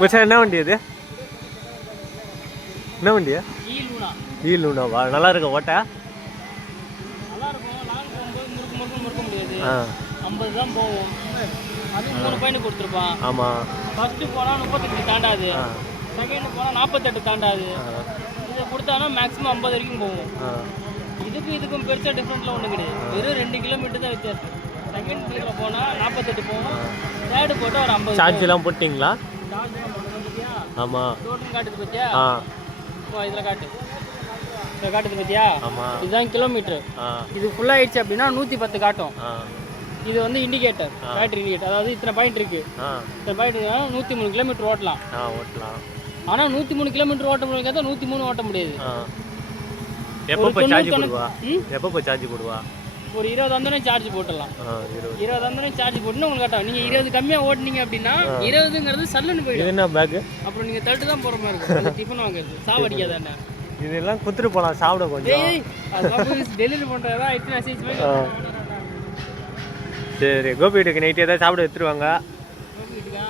மச்சான் என்ன வண்டி அது? என்ன வண்டியா? ஈ லூனாவா? நல்லா இருக்க ஓட்ட? நல்லா இருக்கும். லாங் போகும்போது முறுக்க முடியாது. 50 தான் போகும். அது 3 பாயிண்ட் கொடுத்துருப்பான். ஆமாம். ஃபர்ஸ்ட் போனால் 35 தாண்டாது, செகண்ட் போனால் 48 தாண்டாது. இதை கொடுத்தானா மேக்ஸிமம் 50 வரைக்கும் போகும். இதுக்கும் பெருசாக டிஃப்ரெண்ட்லாம் ஒன்றும் கிடையாது. வெறும் 2 கிலோமீட்டர் தான் வித்தியாசம். செகண்ட் பிளேஸில் போனால் 48 போகும், தேர்டு போட்டால் ஒரு 50. சார்ஜெலாம் போட்டிங்களா? சார்ஜெலாம் போட்டோம் பார்த்தியா? ஆமாம். டோட்டல் காட்டுது பார்த்தியா? இதில் காட்டுது பார்த்தியா? ஆமாம். இதுதான் கிலோமீட்டர். இது ஃபுல்லாகிடுச்சு அப்படின்னா 110 காட்டும். இது வந்து இண்டிகேட்டர், பேட்டரி இண்டிகேட்டர். அதாவது இத்தனை பாயிண்ட் இருக்குது, இத்தனை பாயிண்ட் 103 கிலோமீட்டர் ஓட்டலாம். ஆனால் 103 கிலோமீட்டர் ஓட்ட முடியாது, 103 ஓட்ட முடியாது. எப்போ போய் சார்ஜ் போடுவா? ஒரு 20 வந்தோடனே சார்ஜ் போட்டுடலாம். 20 வந்தோடனே சார்ஜ் போட்டுன்னு உங்களுக்கு கரெக்டாக. நீங்கள் 20 கம்மியாக ஓட்டினீங்க அப்படின்னா 20ங்கிறது சல்லுன்னு போயிடும். என்ன பேக்கு? அப்புறம் நீங்கள் தட்டு தான் போகிற மாதிரி இருக்கும். டிஃபன் வாங்குறது சாவடிக்காத என்ன இதெல்லாம் குத்துட்டு போகலாம் சாப்பிட கொஞ்சம். டெலிவரி பண்ணுறதா இத்தனை சீஸ். சரி, கோபி வீட்டுக்கு நைட்டு ஏதாவது சாப்பிட எடுத்துருவாங்க. கோபி வீட்டுக்கா?